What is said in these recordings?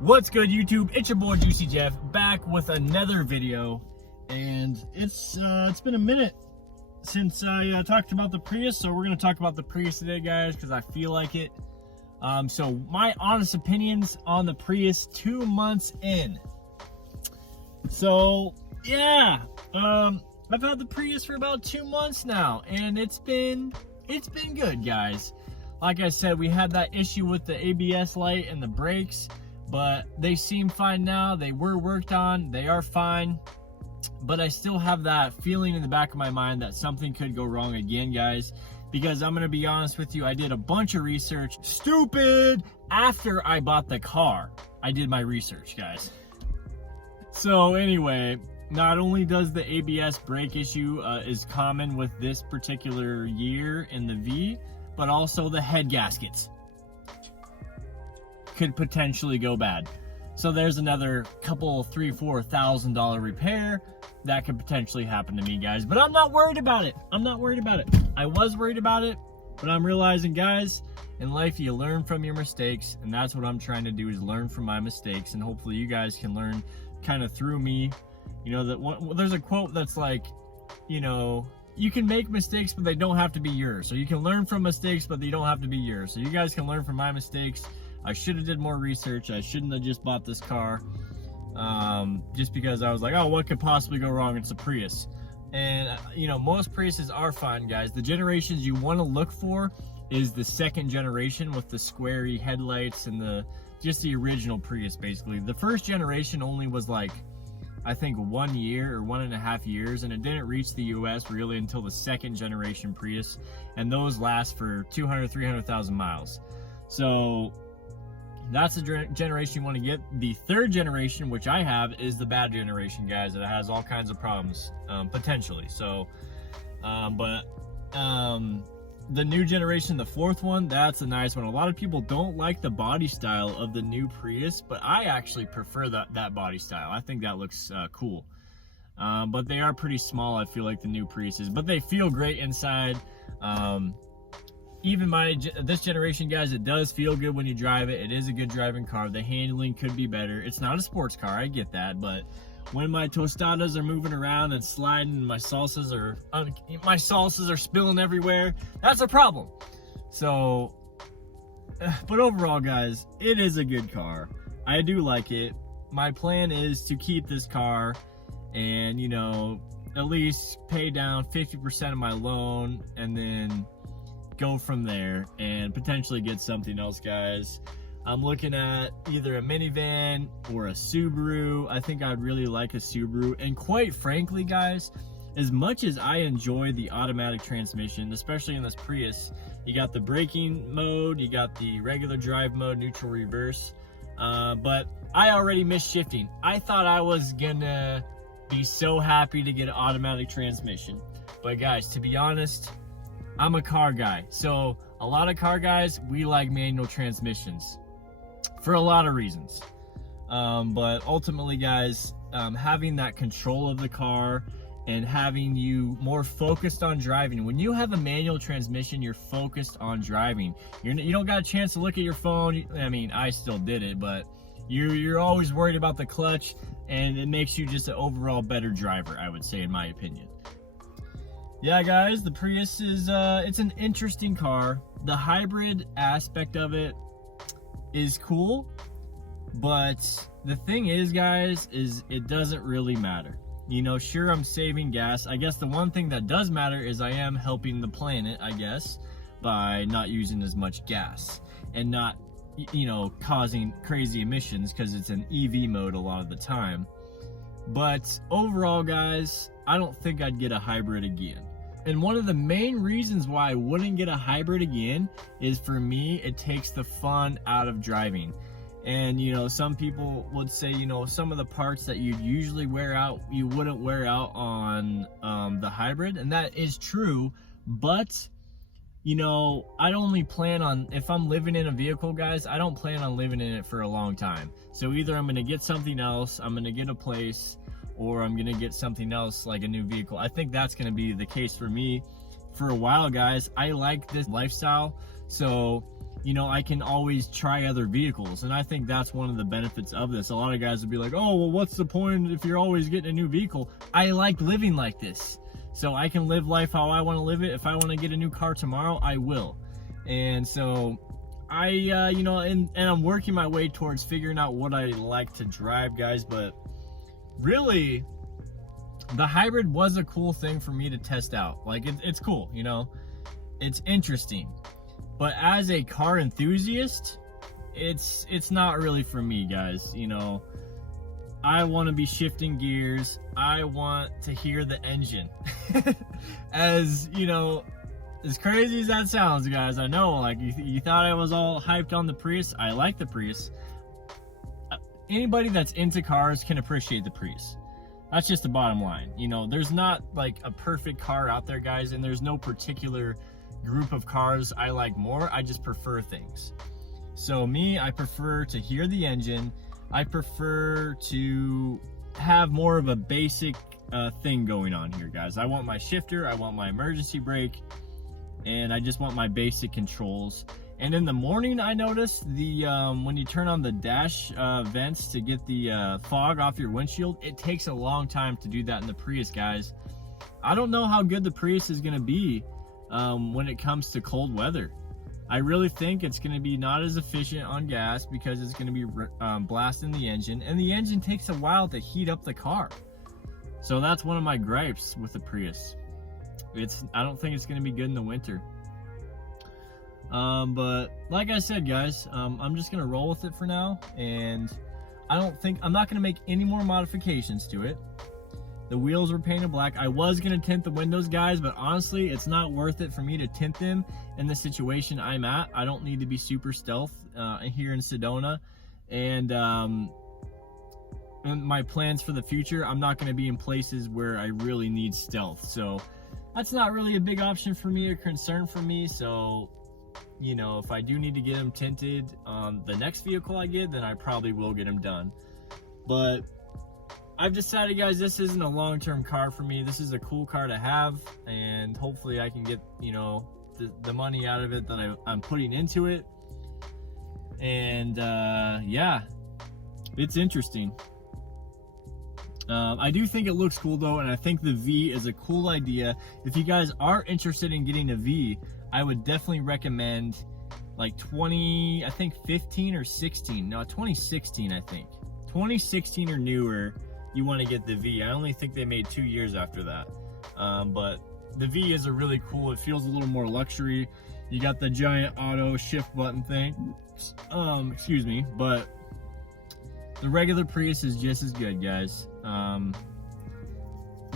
What's good, YouTube? It's your boy Juicy Jeff back with another video, and it's been a minute since I talked about the Prius, so we're gonna talk about the Prius today, guys, because I feel like it. So my honest opinions on the Prius 2 months in. So yeah, I've had the Prius for about 2 months now, and it's been good, guys. Like I said, we had that issue with the ABS light and the brakes, but they seem fine now. They were worked on, they are fine, but I still have that feeling in the back of my mind that something could go wrong again, guys, because I'm gonna be honest with you, I did a bunch of research, stupid, after I bought the car. I did my research, guys. So anyway, not only does the ABS brake issue is common with this particular year in the V, but also the head gaskets could potentially go bad. So there's another couple, $3,000-$4,000 repair that could potentially happen to me, guys. But I'm not worried about it. I'm not worried about it. I was worried about it, but I'm realizing, guys, in life you learn from your mistakes, and that's what I'm trying to do, is learn from my mistakes, and hopefully you guys can learn kind of through me. You know, that there's a quote that's like, you know, you can make mistakes, but they don't have to be yours. So you can learn from mistakes, but they don't have to be yours. So you guys can learn from my mistakes. I should have did more research. I shouldn't have just bought this car just because I was like, oh, what could possibly go wrong? It's a Prius. And, you know, most Priuses are fine, guys. The generations you want to look for is the second generation with the squarey headlights and just the original Prius, basically. The first generation only was like, I think 1 year or 1.5 years, and it didn't reach the US really until the second generation Prius, and those last for 200,000-300,000 miles. So that's the generation you want to get. The third generation, which I have, is the bad generation, guys. It has all kinds of problems, potentially. So, the new generation, the fourth one, that's a nice one. A lot of people don't like the body style of the new Prius, but I actually prefer that body style. I think that looks cool. But they are pretty small, I feel like, the new Priuses, but they feel great inside. Even this generation, guys, it does feel good when you drive it. It is a good driving car. The handling could be better. It's not a sports car, I get that, but when my tostadas are moving around and sliding, my salsas are spilling everywhere, that's a problem. So, but overall, guys, it is a good car. I do like it. My plan is to keep this car and, you know, at least pay down 50% of my loan and then go from there and potentially get something else, guys. I'm looking at either a minivan or a Subaru. I think I'd really like a Subaru. And quite frankly, guys, as much as I enjoy the automatic transmission, especially in this Prius, you got the braking mode, you got the regular drive mode, neutral, reverse, but I already miss shifting. I thought I was gonna be so happy to get an automatic transmission. But guys, to be honest, I'm a car guy. So a lot of car guys, we like manual transmissions for a lot of reasons. But ultimately, guys, having that control of the car and having you more focused on driving. When you have a manual transmission, you're focused on driving. You don't got a chance to look at your phone. I mean, I still did it, but you're always worried about the clutch, and it makes you just an overall better driver, I would say, in my opinion. Yeah, guys, the Prius is, it's an interesting car. The hybrid aspect of it is cool, but the thing is, guys, is it doesn't really matter. You know, sure, I'm saving gas. I guess the one thing that does matter is I am helping the planet, I guess, by not using as much gas and not, you know, causing crazy emissions because it's an EV mode a lot of the time. But overall, guys, I don't think I'd get a hybrid again. And one of the main reasons why I wouldn't get a hybrid again is, for me, it takes the fun out of driving. And, you know, some people would say, you know, some of the parts that you'd usually wear out, you wouldn't wear out on the hybrid. And that is true. But, you know, I'd only plan on, if I'm living in a vehicle, guys, I don't plan on living in it for a long time. So either I'm going to get something else, I'm going to get a place, or I'm gonna get something else like a new vehicle. I think that's gonna be the case for me for a while, guys. I like this lifestyle, so you know, I can always try other vehicles. And I think that's one of the benefits of this. A lot of guys would be like, oh, well, what's the point if you're always getting a new vehicle? I like living like this. So I can live life how I want to live it. If I want to get a new car tomorrow, I will. And so I, you know, and I'm working my way towards figuring out what I like to drive, guys. But really, the hybrid was a cool thing for me to test out. Like, it's cool, you know, it's interesting. But as a car enthusiast, it's not really for me, guys. You know, I want to be shifting gears. I want to hear the engine. As, you know, as crazy as that sounds, guys, I know, like, you thought I was all hyped on the Prius. I like the Prius. Anybody that's into cars can appreciate the Prius. That's just the bottom line. You know, there's not like a perfect car out there, guys, and there's no particular group of cars I like more. I just prefer things. So me, I prefer to hear the engine. I prefer to have more of a basic thing going on here, guys. I want my shifter, I want my emergency brake, and I just want my basic controls. And in the morning, I noticed the when you turn on the dash vents to get the fog off your windshield, it takes a long time to do that in the Prius, guys. I don't know how good the Prius is going to be when it comes to cold weather. I really think it's going to be not as efficient on gas because it's going to be blasting the engine, and the engine takes a while to heat up the car. So that's one of my gripes with the Prius. I don't think it's going to be good in the winter. But like I said, guys, I'm just gonna roll with it for now, and I'm not gonna make any more modifications to it. The wheels were painted black. I was gonna tint the windows, guys, but honestly, it's not worth it for me to tint them in the situation I'm at. I don't need to be super stealth here in Sedona, and my plans for the future, I'm not gonna be in places where I really need stealth. So that's not really a big option for me or concern for me. So, you know, if I do need to get them tinted on the next vehicle I get, then I probably will get them done. But I've decided, guys, this isn't a long-term car for me. This is a cool car to have, and hopefully I can get, you know, the money out of it that I'm putting into it. And yeah, it's interesting. I do think it looks cool though, and I think the V is a cool idea. If you guys are interested in getting a V, I would definitely recommend like 2015 or 16. No, 2016, I think. 2016 or newer, you want to get the V. I only think they made 2 years after that. But the V is a really cool, it feels a little more luxury. You got the giant auto shift button thing. Excuse me, but the regular Prius is just as good, guys.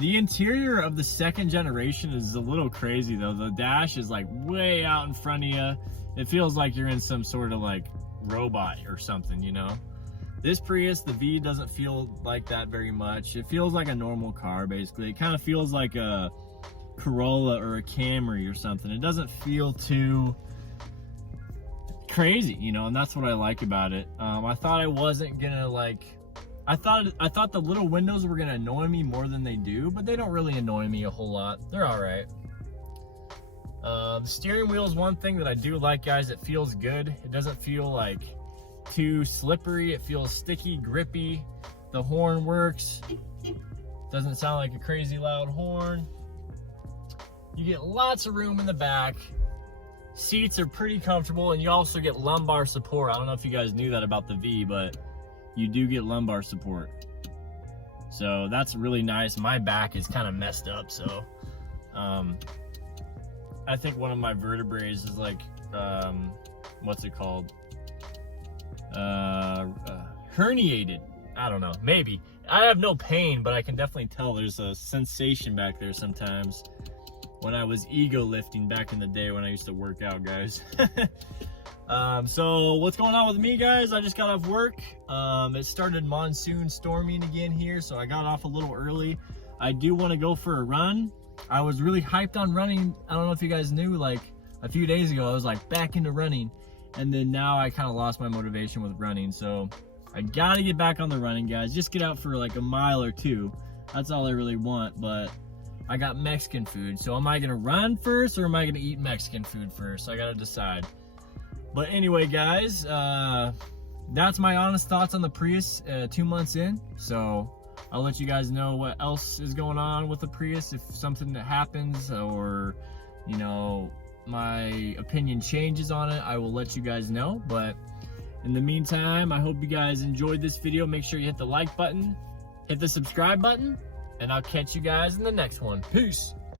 The interior of the second generation is a little crazy though. The dash is like way out in front of you. It feels like you're in some sort of like robot or something, you know? This Prius, the V, doesn't feel like that very much. It feels like a normal car, basically. It kind of feels like a Corolla or a Camry or something. It doesn't feel too crazy, you know, and that's what I like about it. I thought I wasn't gonna like, I thought the little windows were gonna annoy me more than they do, but they don't really annoy me a whole lot. They're all right. The steering wheel is one thing that I do like, guys. It feels good. It doesn't feel like too slippery. It feels sticky, grippy. The horn works. Doesn't sound like a crazy loud horn. You get lots of room in the back. Seats are pretty comfortable, and you also get lumbar support. I don't know if you guys knew that about the V, but you do get lumbar support. So that's really nice. My back is kind of messed up, so I think one of my vertebrae is like, what's it called? Herniated. I don't know, maybe. I have no pain, but I can definitely tell there's a sensation back there sometimes when I was ego lifting back in the day when I used to work out, guys. So what's going on with me, guys? I just got off work. It started monsoon storming again here, so I got off a little early. I do want to go for a run. I was really hyped on running. I don't know if you guys knew, like a few days ago, I was like back into running, and then now I kind of lost my motivation with running. So I gotta get back on the running, guys. Just get out for like a mile or two. That's all I really want. But I got Mexican food, so am I gonna run first or am I gonna eat Mexican food first? I gotta decide. But anyway, guys, that's my honest thoughts on the Prius 2 months in. So I'll let you guys know what else is going on with the Prius, if something that happens, or you know, my opinion changes on it, I will let you guys know. But in the meantime, I hope you guys enjoyed this video. Make sure you hit the like button, hit the subscribe button, and I'll catch you guys in the next one. Peace.